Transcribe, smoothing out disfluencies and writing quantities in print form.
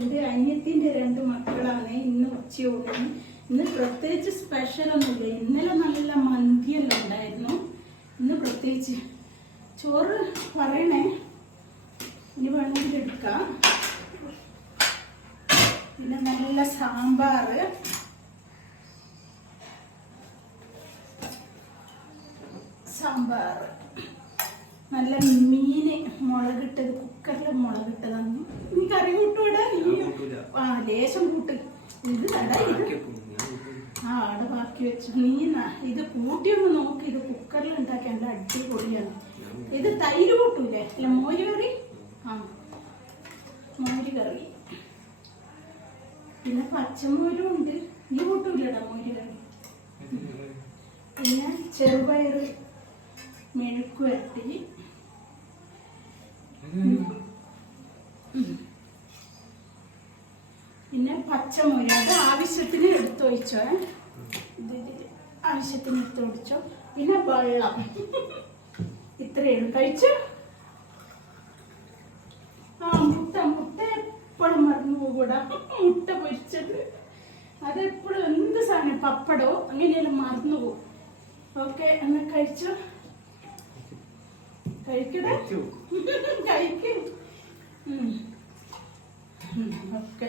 എൻ്റെ അനിയത്തിൻ്റെ 2 മക്കളാണ് ഇന്ന് ഉച്ചയോടെ. ഇന്ന് പ്രത്യേകിച്ച് സ്പെഷ്യലൊന്നുമില്ല. ഇന്നലെ നല്ല മന്തിയെല്ലാം ഉണ്ടായിരുന്നു. ഇന്ന് പ്രത്യേകിച്ച് ചോറ് പറയണേ, ഇനി വേണമെങ്കിൽ എടുക്കാം. പിന്നെ നല്ല സാമ്പാർ, നല്ല മീന് മുളകിട്ടത്, കുക്കറിൽ മുളകിട്ടതാണ്. നീ കറി കൂട്ടൂടെ? ആ ലേശം കൂട്ട്. ഇത് കടാ, ഇത് അവിടെ ബാക്കി വെച്ചു. നീ ഇത് കൂട്ടിയൊന്ന് നോക്ക്. ഇത് കുക്കറിൽ ഉണ്ടാക്കിയ നല്ല അടിപൊളിയാണ്. ഇത് തൈര് കൂട്ടൂലേ? അല്ല, മോര് കറി. ആ, മോര് കറി. പിന്നെ പച്ചമോരും ഉണ്ട്. നീ കൂട്ടൂലടാ മോര് കറി. പിന്നെ ചെറുപയർ മെഴുക്ക് വരട്ടി. പിന്നെ പച്ചമോര്, അത് ആവശ്യത്തിന് എടുത്തൊഴിച്ചോ. ആവശ്യത്തിന് എടുത്തൊഴിച്ചോ. പിന്നെ വെള്ളം. ഇത്രയാണ്. കഴിച്ചോ? ആ, മുട്ട എപ്പോഴും മറന്നു പോകൂടാ. മുട്ട പൊരിച്ചത് അതെപ്പോഴും എന്ത് സാധനം, പപ്പടോ അങ്ങനെയെല്ലാം മറന്നു പോകും. ഓക്കെ, എന്നാ കഴിച്ചോ. കഴിക്കടേ, കഴിക്കും. ഓക്കെ.